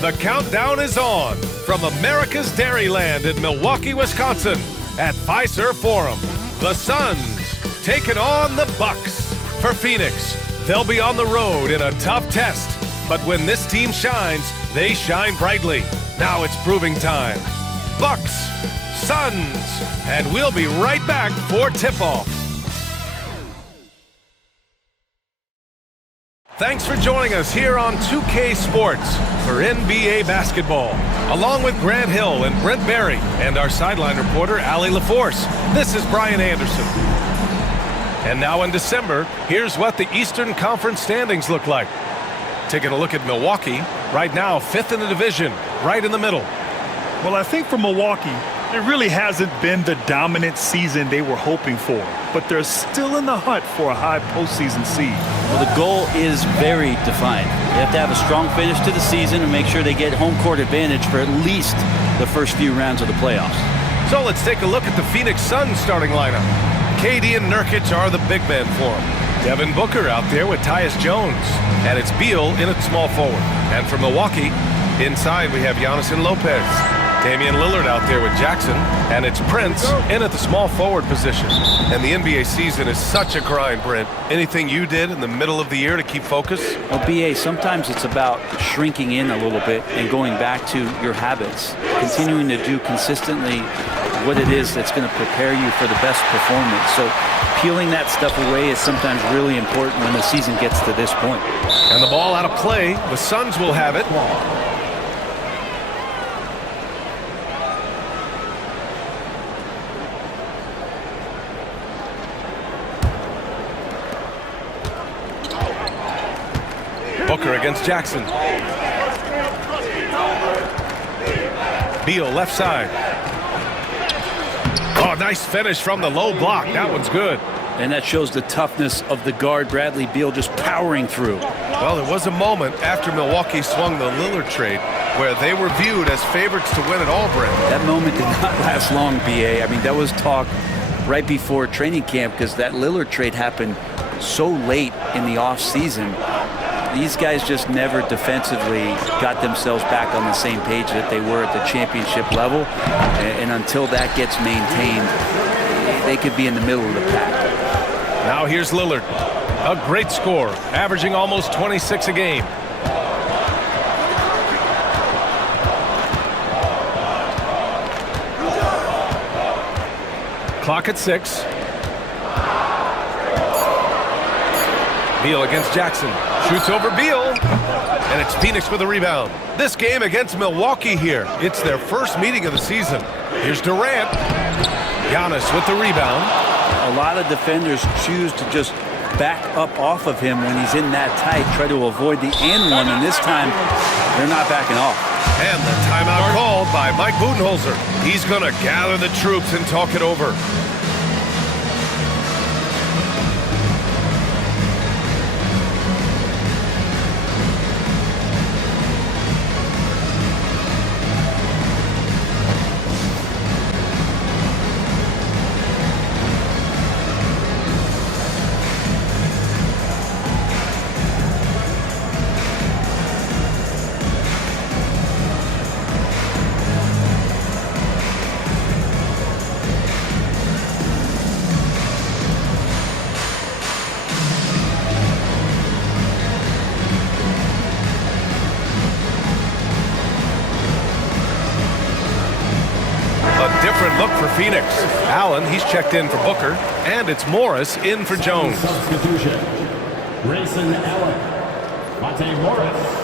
The countdown is on from America's Dairyland in Milwaukee, Wisconsin at Fiserv Forum. The Suns taking on the Bucks. For Phoenix, they'll be on the road in a tough test. But when this team shines, they shine brightly. Now it's proving time. Bucks, Suns, and we'll be right back for tip-off. Thanks for joining us here on 2K Sports for NBA basketball. Along with Grant Hill and Brent Berry and our sideline reporter, Allie LaForce, this is Brian Anderson. And now in December, here's what the Eastern Conference standings look like. Taking a look at Milwaukee, right now 5th in the division, right in the middle. Well, I think for Milwaukee, it really hasn't been the dominant season they were hoping for, but they're still in the hunt for a high postseason seed. Well, the goal is very defined. They have to have a strong finish to the season and make sure they get home court advantage for at least the first few rounds of the playoffs. So let's take a look at the Phoenix Suns starting lineup. KD and Nurkic are the big men for him. Devin Booker out there with Tyus Jones, and it's Beal in at small forward. And for Milwaukee, inside we have Giannis and Lopez. Damian Lillard out there with Jackson, and it's Prince in at the small forward position. And the NBA season is such a grind, Brent. Anything you did in the middle of the year to keep focus? Well, BA, sometimes it's about shrinking in a little bit and going back to your habits, continuing to do consistently what it is that's going to prepare you for the best performance. So peeling that stuff away is sometimes really important when the season gets to this point. And the ball out of play. The Suns will have it. Booker against Jackson. Beal left side. Oh, nice finish from the low block. That one's good. And that shows the toughness of the guard, Bradley Beal, just powering through. Well, there was a moment after Milwaukee swung the Lillard trade where they were viewed as favorites to win it all, Brent. That moment did not last long, BA. I mean, that was talk right before training camp because that Lillard trade happened so late in the offseason. These guys just never defensively got themselves back on the same page that they were at the championship level. And until that gets maintained, they could be in the middle of the pack. Now here's Lillard. A great score, averaging almost 26 a game. Clock at 6. Beal against Jackson. Shoots over Beal. And it's Phoenix with a rebound. This game against Milwaukee here. It's their first meeting of the season. Here's Durant. Giannis with the rebound. A lot of defenders choose to just back up off of him when he's in that tight, try to avoid the and one, and this time they're not backing off. And the timeout called by Mike Budenholzer. He's going to gather the troops and talk it over. Different look for Phoenix. Allen, he's checked in for Booker, and it's Morris in for Jones. Substitution. Grayson Allen. Monte Morris.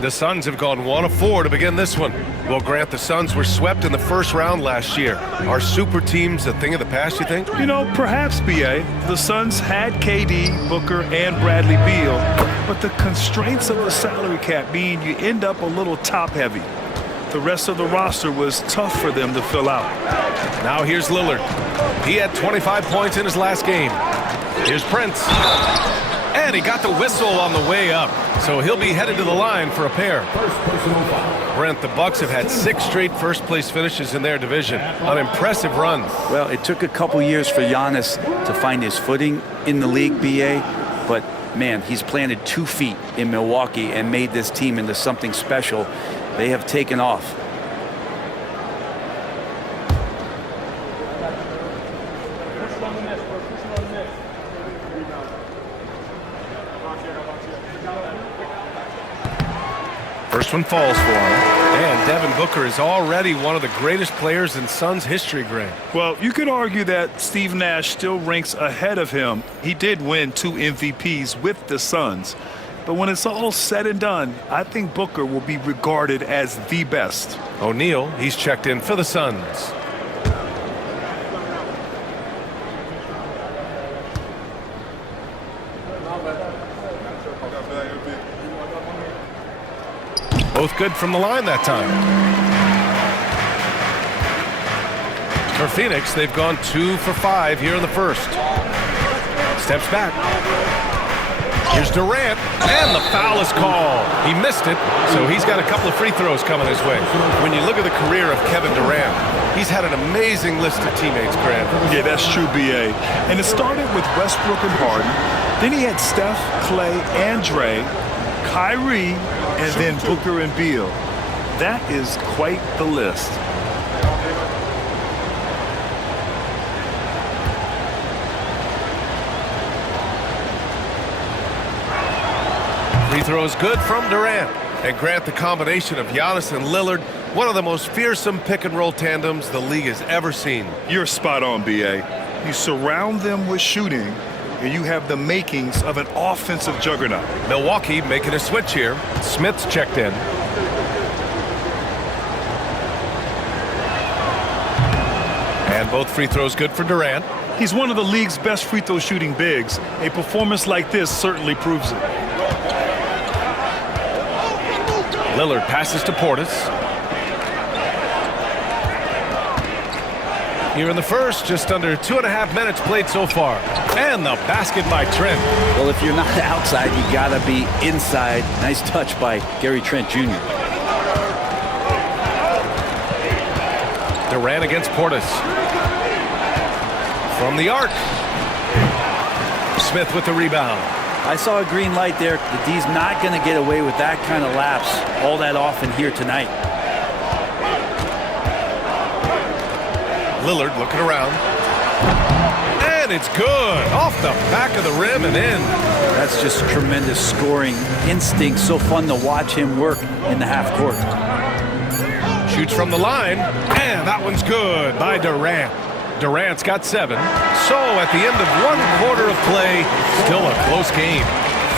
The Suns have gone 1 of 4 to begin this one. Well, Grant, the Suns were swept in the first round last year. Are super teams a thing of the past, you think? You know, perhaps, B.A. The Suns had KD, Booker, and Bradley Beal, but the constraints of the salary cap mean you end up a little top-heavy. The rest of the roster was tough for them to fill out. Now here's Lillard. He had 25 points in his last game. Here's Prince. And And he got the whistle on the way up, so he'll be headed to the line for a pair. First personal foul. Brent, the Bucks have had 6 straight first-place finishes in their division. An impressive run. Well, it took a couple years for Giannis to find his footing in the league, BA, but man, he's planted 2 feet in Milwaukee and made this team into something special. They have taken off. First one falls for him. And Devin Booker is already one of the greatest players in Suns history, Grant. Well, you could argue that Steve Nash still ranks ahead of him. He did win 2 MVPs with the Suns. But when it's all said and done, I think Booker will be regarded as the best. O'Neal, he's checked in for the Suns. Both good from the line that time. For Phoenix, they've gone 2 for 5 here in the first. Steps back. Here's Durant, and the foul is called. He missed it, so he's got a couple of free throws coming his way. When you look at the career of Kevin Durant, he's had an amazing list of teammates, Grant. Yeah, that's true, BA. And it started with Westbrook and Harden. Then he had Steph, Clay, and Dre, Kyrie, and then Booker and Beal. That is quite the list. Free throw is good from Durant. And Grant, the combination of Giannis and Lillard, one of the most fearsome pick-and-roll tandems the league has ever seen. You're spot on, BA. You surround them with shooting, and you have the makings of an offensive juggernaut. Milwaukee making a switch here. Smith's checked in. And both free throws good for Durant. He's one of the league's best free throw shooting bigs. A performance like this certainly proves it. Lillard passes to Portis. Here in the first, just under 2.5 minutes played so far. And the basket by Trent. Well, if you're not outside, you gotta be inside. Nice touch by Gary Trent Jr. Durant against Portis. From the arc. Smith with the rebound. I saw a green light there. The D's not going to get away with that kind of lapse all that often here tonight. Lillard looking around. And it's good. Off the back of the rim and in. That's just tremendous scoring instinct. So fun to watch him work in the half court. Shoots from the line. And that one's good by Durant. Durant's got 7. So at the end of 1 quarter of play, still a close game.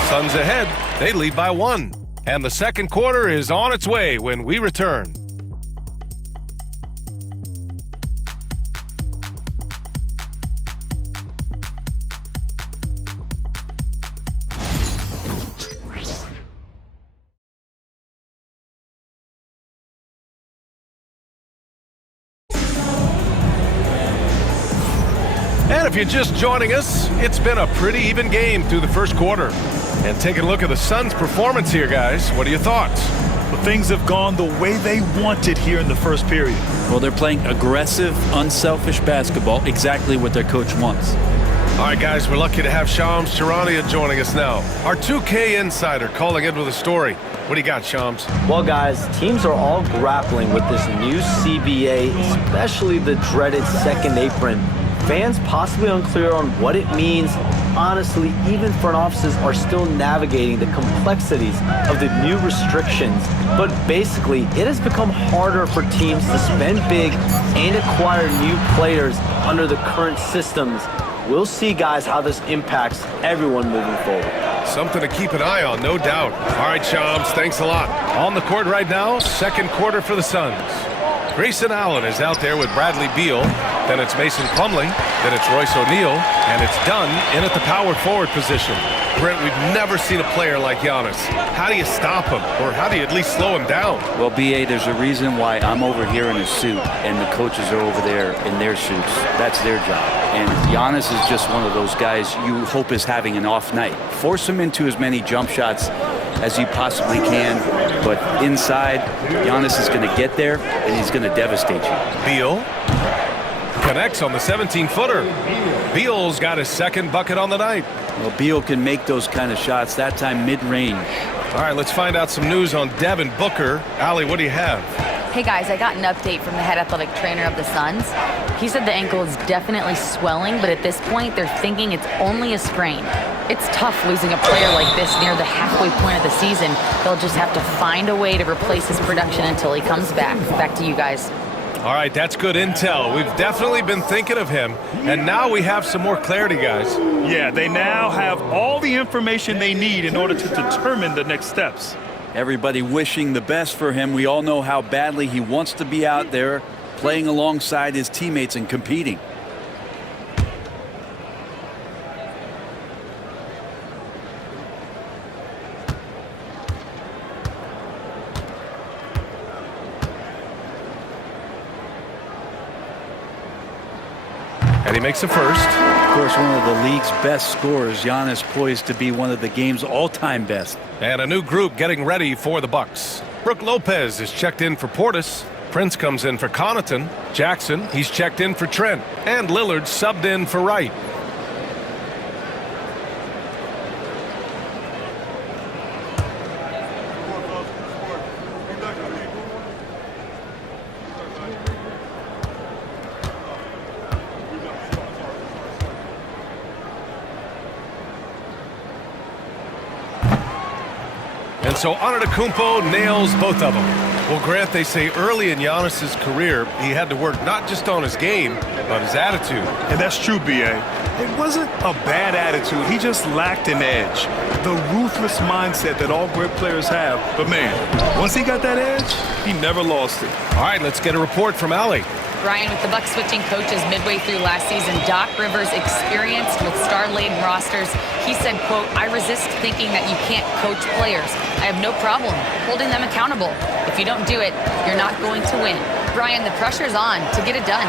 Suns ahead. They lead by 1. And the second quarter is on its way when we return. And if you're just joining us, it's been a pretty even game through the first quarter. And taking a look at the Suns' performance here, guys. What are your thoughts? Well, things have gone the way they wanted here in the first period. Well, they're playing aggressive, unselfish basketball, exactly what their coach wants. All right, guys, we're lucky to have Shams Charania joining us now. Our 2K insider calling in with a story. What do you got, Shams? Well, guys, teams are all grappling with this new CBA, especially the dreaded second apron. Fans possibly unclear on what it means. Honestly, even front offices are still navigating the complexities of the new restrictions. But basically, it has become harder for teams to spend big and acquire new players under the current systems. We'll see, guys, how this impacts everyone moving forward. Something to keep an eye on, no doubt. All right, Shams, thanks a lot. On the court right now, second quarter for the Suns. Grayson Allen is out there with Bradley Beal. Then it's Mason Plumlee. Then it's Royce O'Neal. And it's Dunn in at the power forward position. Brent, we've never seen a player like Giannis. How do you stop him, or how do you at least slow him down? Well, B.A., there's a reason why I'm over here in a suit and the coaches are over there in their suits. That's their job. And Giannis is just one of those guys you hope is having an off night. Force him into as many jump shots as you possibly can, but inside, Giannis is going to get there and he's going to devastate you. Beal connects on the 17-footer. Beal's got his second bucket on the night. Well, Beal can make those kind of shots, that time mid-range. All right, let's find out some news on Devin Booker. Allie, what do you have? Hey guys, I got an update from the head athletic trainer of the Suns. He said the ankle is definitely swelling, but at this point, they're thinking it's only a sprain. It's tough losing a player like this near the halfway point of the season. They'll just have to find a way to replace his production until he comes back. Back to you guys. All right, that's good intel. We've definitely been thinking of him, and now we have some more clarity, guys. Yeah, they now have all the information they need in order to determine the next steps. Everybody wishing the best for him. We all know how badly he wants to be out there playing alongside his teammates and competing. And he makes the first. Of course, one of the league's best scorers, Giannis, poised to be one of the game's all-time best. And a new group getting ready for the Bucks. Brook Lopez is checked in for Portis. Prince comes in for Connaughton. Jackson, he's checked in for Trent. And Lillard subbed in for Wright. And so Antetokounmpo nails both of them. Well, Grant, they say early in Giannis's career, he had to work not just on his game, but his attitude. And that's true, B.A. It wasn't a bad attitude. He just lacked an edge. The ruthless mindset that all great players have. But, man, once he got that edge, he never lost it. All right, let's get a report from Allie. Brian, with the Bucks switching coaches midway through last season, Doc Rivers experienced with star-laden rosters. He said, quote, "I resist thinking that you can't coach players. I have no problem holding them accountable. If you don't do it, you're not going to win." Brian, the pressure's on to get it done.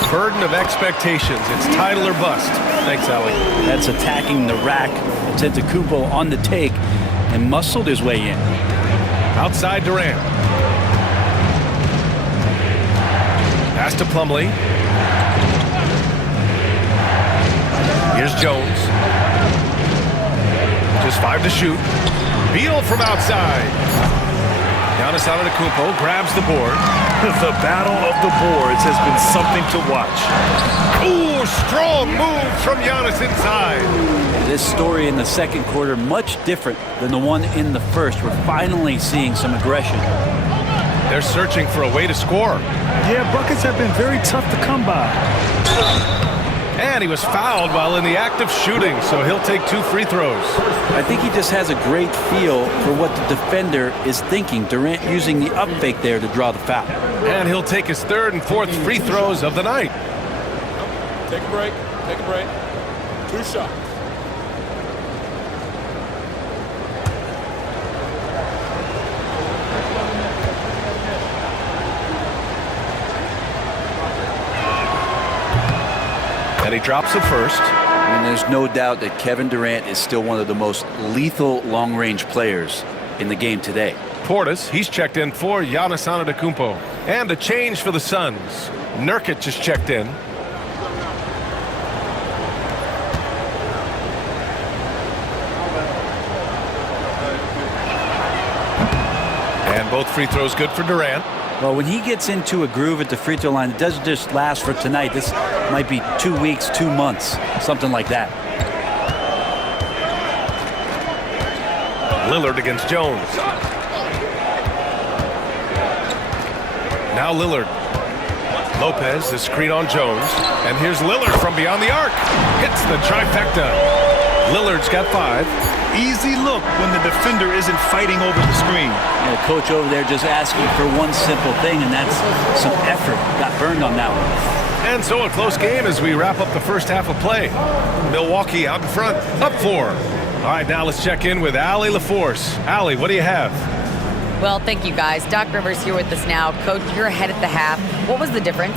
The burden of expectations. It's title or bust. Thanks, Allie. That's attacking the rack. Antetokounmpo on the take and muscled his way in. Outside Durant. Pass to Plumlee. Here's Jones. Just 5 to shoot. Beal from outside. Giannis Antetokounmpo grabs the board. The battle of the boards has been something to watch. Ooh, strong move from Giannis inside. This story in the second quarter much different than the one in the first. We're finally seeing some aggression. They're searching for a way to score. Yeah, buckets have been very tough to come by. And he was fouled while in the act of shooting, so he'll take 2 free throws. I think he just has a great feel for what the defender is thinking. Durant using the up fake there to draw the foul. And he'll take his 3rd and 4th free throws of the night. Take a break. Take a break. 2 shots. And he drops the first. And there's no doubt that Kevin Durant is still one of the most lethal long-range players in the game today. Portis, he's checked in for Giannis Antetokounmpo. And a change for the Suns. Nurkic is checked in. And both free throws good for Durant. Well, when he gets into a groove at the free throw line, it doesn't just last for tonight. This might be 2 weeks, 2 months, something like that. Lillard against Jones. Now Lillard. Lopez, the screen on Jones. And here's Lillard from beyond the arc. Hits the trifecta. Lillard's got 5. Easy look when the defender isn't fighting over the screen. The coach over there just asking for one simple thing, and that's some effort. Got burned on that one. And so a close game as we wrap up the first half of play. Milwaukee out in front, up 4. All right, now let's check in with Allie LaForce. Allie, what do you have? Well, thank you, guys. Doc Rivers here with us now. Coach, you're ahead at the half. What was the difference?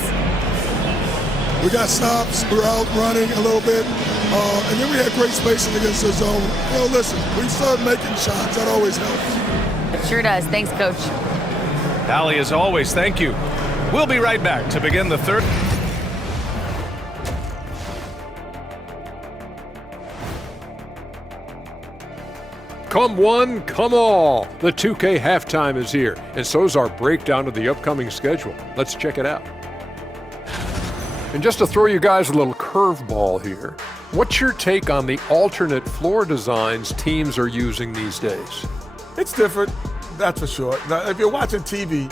We got stops. We were out running a little bit. And then we had great spacing against the zone. You know, listen, we started making shots. That always helps. It sure does. Thanks, Coach. Allie, as always, thank you. We'll be right back to begin the third. Come one, come all. The 2K halftime is here, and so's our breakdown of the upcoming schedule. Let's check it out. And just to throw you guys a little curveball here, what's your take on the alternate floor designs teams are using these days? It's different, that's for sure. Now, if you're watching TV,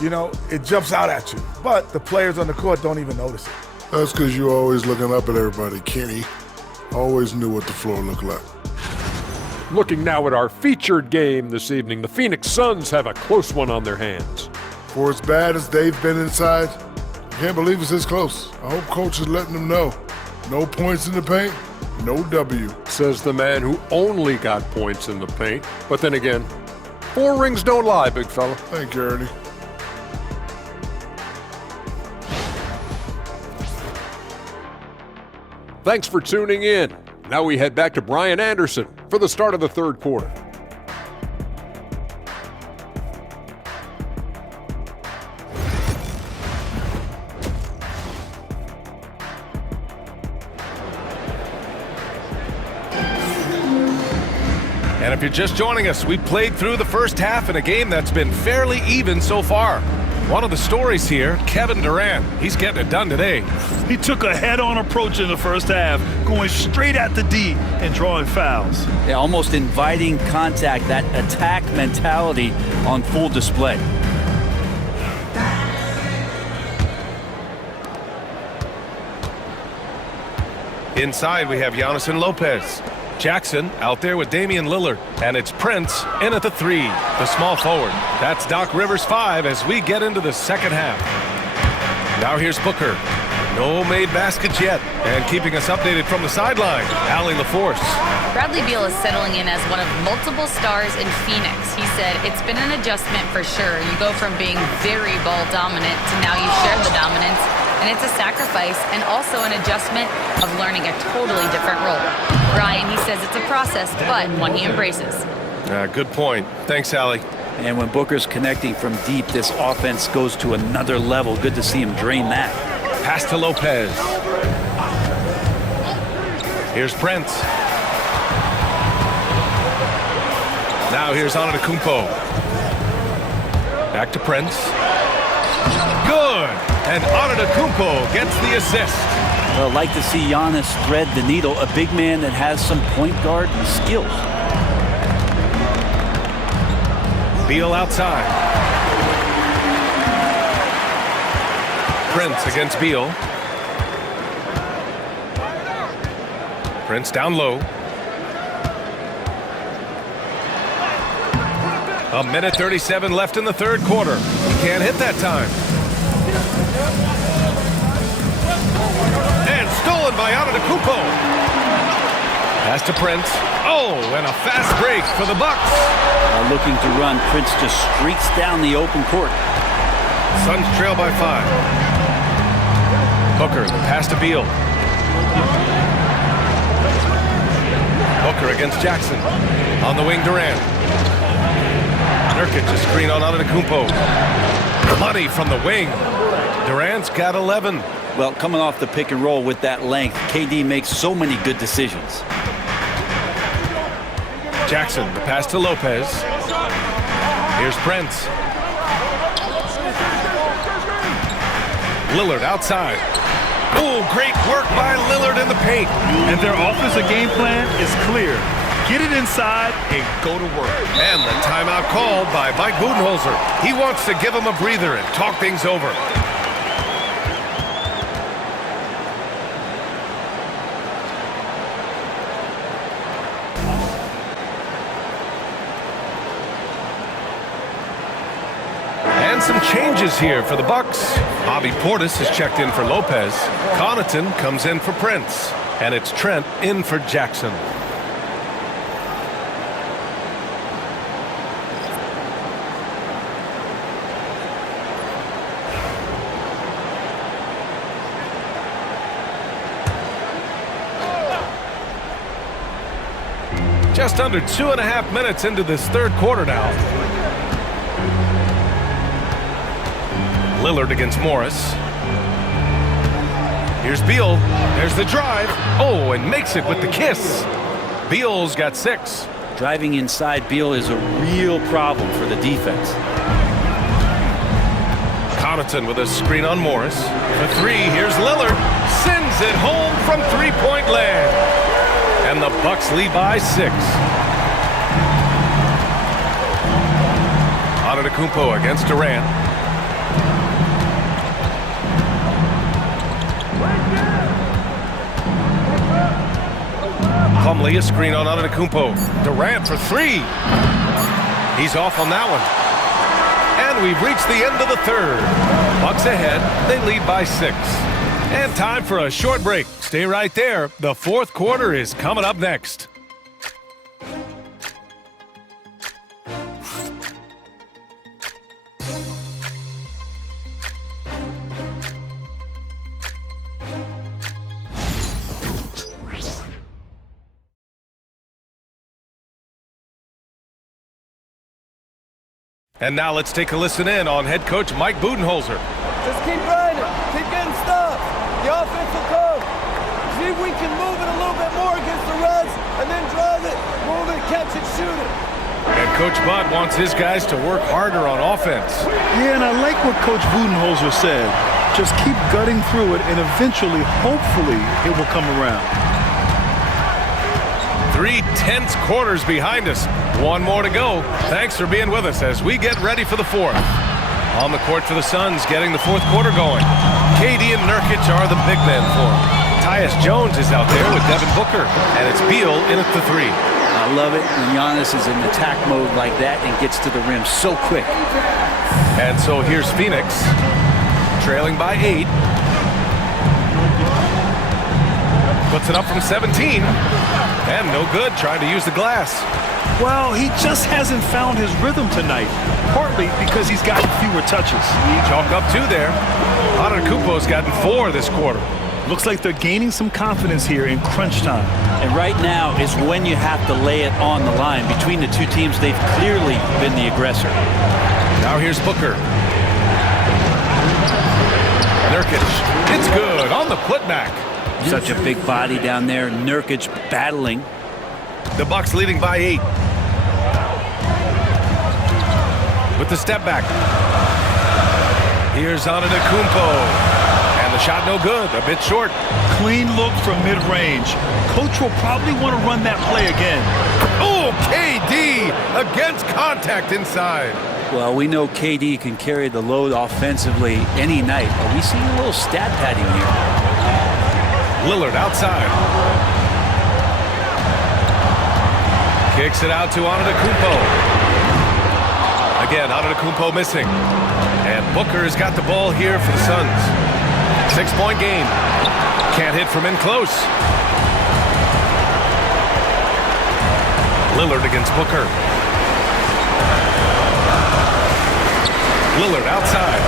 you know, it jumps out at you. But the players on the court don't even notice it. That's because you're always looking up at everybody. Kenny always knew what the floor looked like. Looking now at our featured game this evening, the Phoenix Suns have a close one on their hands. For as bad as they've been inside, I can't believe it's this close. I hope coach is letting them know. No points in the paint, no W. Says the man who only got points in the paint. But then again, 4 rings don't lie, big fella. Thank you, Ernie. Thanks for tuning in. Now we head back to Brian Anderson for the start of the third quarter. And if you're just joining us, we played through the first half in a game that's been fairly even so far. One of the stories here, Kevin Durant. He's getting it done today. He took a head-on approach in the first half, going straight at the D and drawing fouls. Yeah, almost inviting contact, that attack mentality on full display. Inside, we have Giannis and Lopez. Jackson out there with Damian Lillard. And it's Prince in at the 3, the small forward. That's Doc Rivers' 5 as we get into the second half. Now here's Booker. No made baskets yet. And keeping us updated from the sideline, Allie LaForce. Bradley Beal is settling in as one of multiple stars in Phoenix. He said, it's been an adjustment for sure. You go from being very ball dominant to now you share the dominance. And it's a sacrifice and also an adjustment of learning a totally different role. Brian, he says it's a process, but one he embraces. Good point. Thanks, Allie. And when Booker's connecting from deep, this offense goes to another level. Good to see him drain that. Pass to Lopez. Here's Prince. Now here's Antetokounmpo. Back to Prince. Good! And Antetokounmpo gets the assist. Well, like to see Giannis thread the needle, a big man that has some point guard skills. Beal outside. Prince against Beal. Prince down low. A minute 37 left in the third quarter. He can't hit that time. And stolen by Antetokounmpo. Pass to Prince. Oh, and a fast break for the Bucks. Looking to run, Prince just streaks down the open court. Suns trail by 5. Booker, the pass to Beal. Booker against Jackson. On the wing, Durant. Nurkic, a screen on Antetokounmpo. Money from the wing. Durant's got 11. Well, coming off the pick and roll with that length, KD makes so many good decisions. Jackson, the pass to Lopez. Here's Prince. Lillard outside. Oh, great work by Lillard in the paint. And their offensive game plan is clear. Get it inside and go to work. And the timeout called by Mike Budenholzer. He wants to give him a breather and talk things over. And some changes here for the Bucks. Bobby Portis has checked in for Lopez. Connaughton comes in for Prince. And it's Trent in for Jackson. Just under 2.5 minutes into this third quarter now. Lillard against Morris. Here's Beal. There's the drive. Oh, and makes it with the kiss. Beal's got 6. Driving inside Beal is a real problem for the defense. Connaughton with a screen on Morris. For 3, here's Lillard. Sends it home from three-point land. And the Bucks lead by 6. Antetokounmpo against Durant. Plumlee, a screen on Antetokounmpo. Durant for 3. He's off on that one. And we've reached the end of the third. Bucks ahead. They lead by 6. And time for a short break. Stay right there. The fourth quarter is coming up next. And now let's take a listen in on head coach Mike Budenholzer. Just keep grinding. Keep getting stuff. The offense will come. See if we can move it a little bit more against the Reds and then drive it, move it, catch it, shoot it. And Coach Bud wants his guys to work harder on offense. Yeah, and I like what Coach Budenholzer said. Just keep gutting through it, and eventually, hopefully, it will come around. 3 tense quarters behind us. One more to go. Thanks for being with us as we get ready for the fourth. On the court for the Suns, getting the fourth quarter going. KD and Nurkic are the big men for him. Tyus Jones is out there with Devin Booker, and it's Beal in at the 3. I love it when Giannis is in attack mode like that and gets to the rim so quick. And so here's Phoenix, trailing by 8. Puts it up from 17. And no good, trying to use the glass. Well, he just hasn't found his rhythm tonight, partly because he's gotten fewer touches. Chalk up 2 there. Antetokounmpo's gotten 4 this quarter. Looks like they're gaining some confidence here in crunch time. And right now is when you have to lay it on the line. Between the two teams, they've clearly been the aggressor. Now here's Booker. Nurkic, it's good on the putback. Such a big body down there. Nurkic battling. The Bucks leading by 8. With the step back. Here's Antetokounmpo. And the shot no good, a bit short. Clean look from mid-range. Coach will probably want to run that play again. Oh, KD against contact inside. Well, we know KD can carry the load offensively any night, but we see a little stat padding here. Lillard outside. Kicks it out to Antetokounmpo. Again, Antetokounmpo missing. And Booker has got the ball here for the Suns. 6-point game. Can't hit from in close. Lillard against Booker. Lillard outside.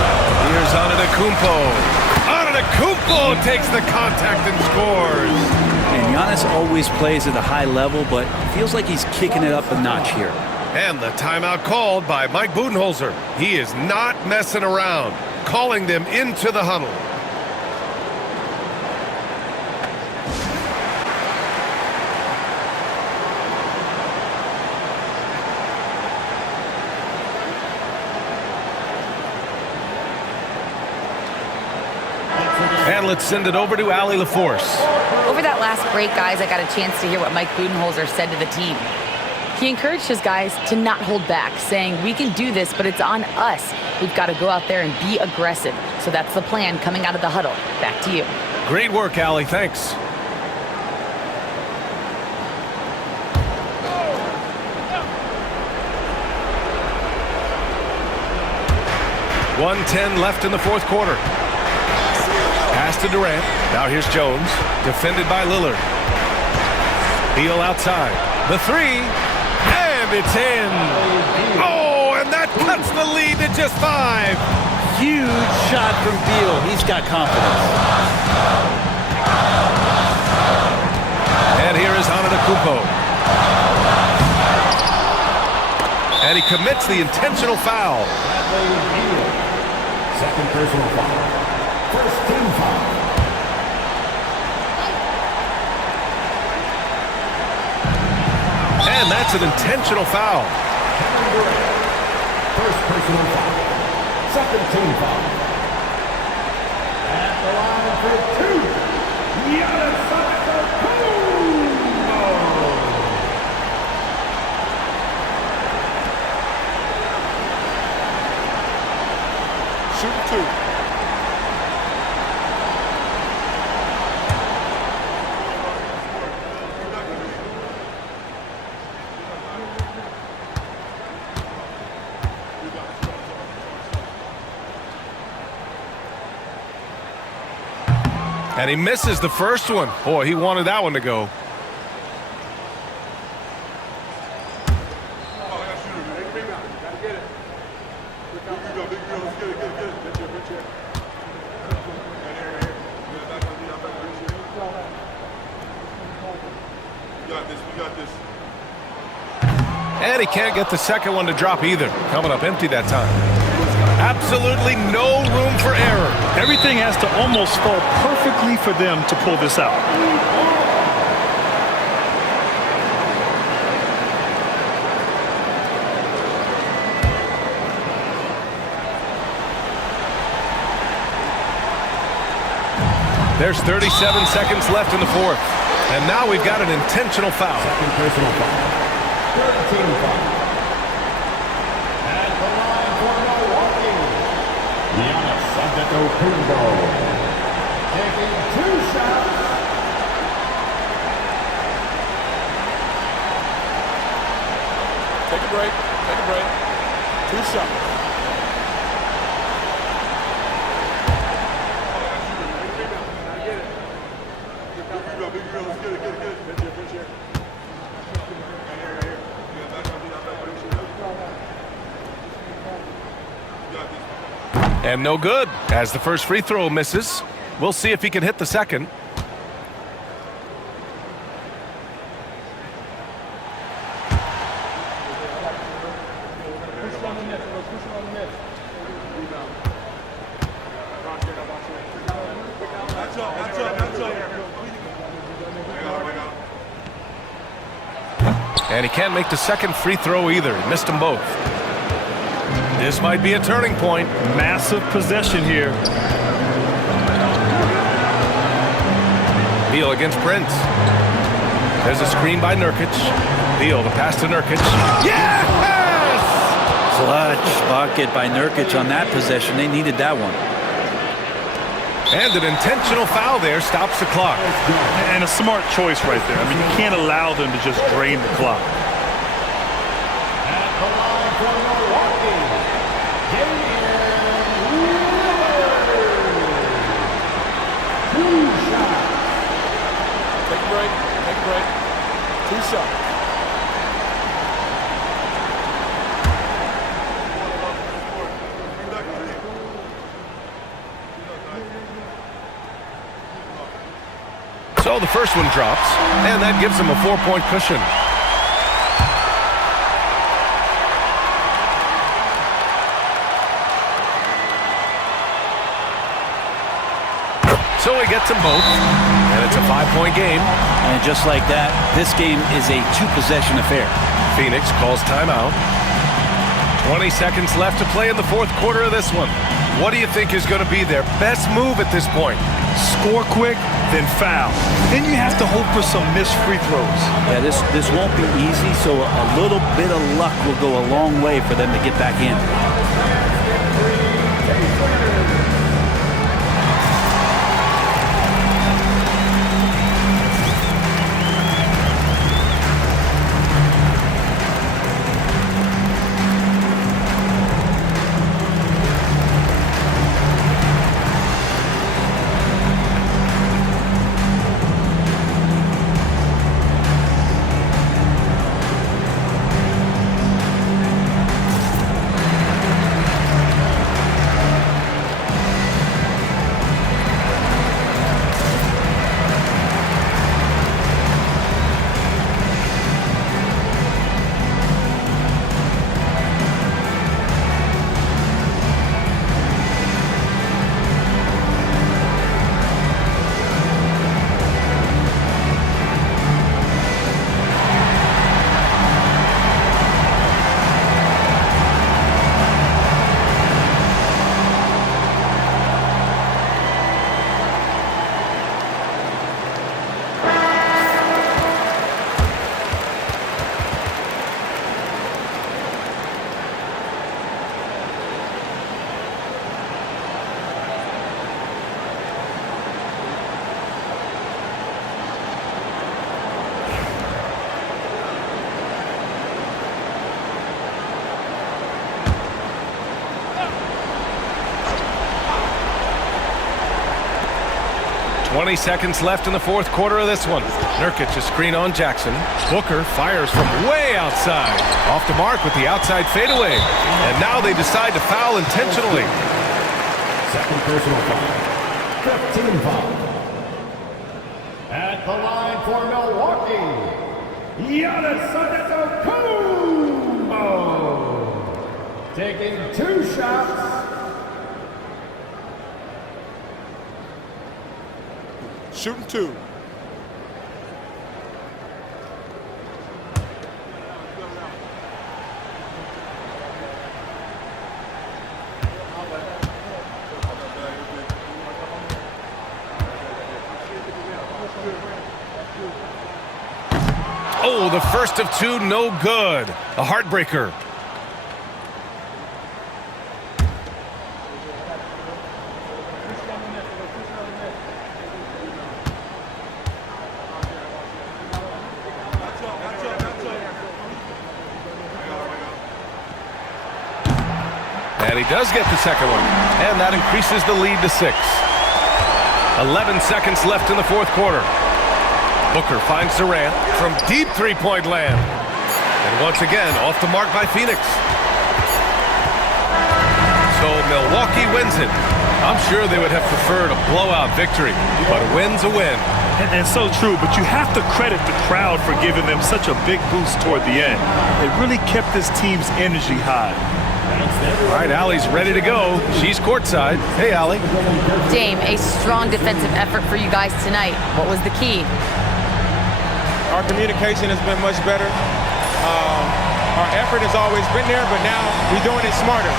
Here's Antetokounmpo. Antetokounmpo takes the contact and scores. And Giannis always plays at a high level, but feels like he's kicking it up a notch here. And the timeout called by Mike Budenholzer. He is not messing around, calling them into the huddle. And let's send it over to Allie LaForce. Over that last break, guys, I got a chance to hear what Mike Budenholzer said to the team. He encouraged his guys to not hold back, saying, we can do this, but it's on us. We've got to go out there and be aggressive. So that's the plan coming out of the huddle. Back to you. Great work, Allie. Thanks. .110 left in the fourth quarter. Pass to Durant. Now here's Jones. Defended by Lillard. Beal outside. The 3. And it's in. Oh, and that cuts the lead to just 5. Huge shot from Beal. He's got confidence. And here is Antetokounmpo. And he commits the intentional foul. Second personal foul. First team foul. And that's an intentional foul. Durant. First personal foul. Second team foul. At the line for two. Giannis Antetokounmpo. Shoot two. And he misses the first one. Boy, he wanted that one to go. And he can't get the second one to drop either. Coming up empty that time. Absolutely no room for error. Everything has to almost fall perfectly for them to pull this out. There's 37 seconds left in the fourth. And now we've got an intentional foul. Second personal foul. Third team foul. At the line for Milwaukee. Giannis Antetokounmpo. Taking two shots. Take a break. Take a break. Two shots. And no good, as the first free throw misses. We'll see if he can hit the second. And he can't make the second free throw either. He missed them both. This might be a turning point. Massive possession here. Beal against Prince. There's a screen by Nurkic. Beal, the pass to Nurkic. Yes! Clutch bucket by Nurkic on that possession. They needed that one. And an intentional foul there stops the clock. And a smart choice right there. I mean, you can't allow them to just drain the clock. At the line for Milwaukee. Two shots. Take a break. Take a break. Two shots. So the first one drops, and that gives him a 4-point cushion. So he gets them both, and it's a 5-point game. And just like that, this game is a two-possession affair. Phoenix calls timeout. 20 seconds left to play in the fourth quarter of this one. What do you think is going to be their best move at this point? Score quick, then foul. Then you have to hope for some missed free throws. Yeah, this won't be easy, so a little bit of luck will go a long way for them to get back in. 20 seconds left in the fourth quarter of this one. Nurkic a screen on Jackson. Booker fires from way outside. Off the mark with the outside fadeaway. And now they decide to foul intentionally. Second personal foul. 15 foul. At the line for Milwaukee, Giannis Antetokounmpo. Taking 2 shots. Shooting 2. Oh, the first of 2, no good. A heartbreaker. And he does get the second one. And that increases the lead to 6. 11 seconds left in the fourth quarter. Booker finds Durant from deep three-point land. And once again, off the mark by Phoenix. So Milwaukee wins it. I'm sure they would have preferred a blowout victory, but a win's a win. And so true, but you have to credit the crowd for giving them such a big boost toward the end. It really kept this team's energy high. All right, Allie's ready to go. She's courtside. Hey, Allie. Dame, a strong defensive effort for you guys tonight. What was the key? Our communication has been much better. Our effort has always been there, but now we're doing it smarter.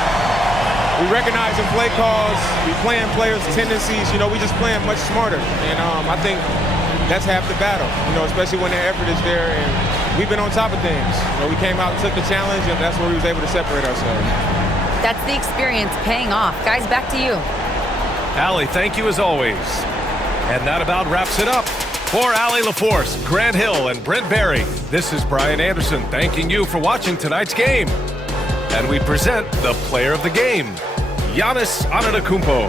We recognize in play calls, we playing players' tendencies. You know, we just playing much smarter. And I think that's half the battle, you know, especially when their effort is there. And we've been on top of things. You know, we came out and took the challenge, and that's where we was able to separate ourselves. That's the experience paying off. Guys, back to you. Allie, thank you as always. And that about wraps it up. For Allie LaForce, Grant Hill, and Brent Barry, this is Brian Anderson thanking you for watching tonight's game. And we present the player of the game, Giannis Antetokounmpo.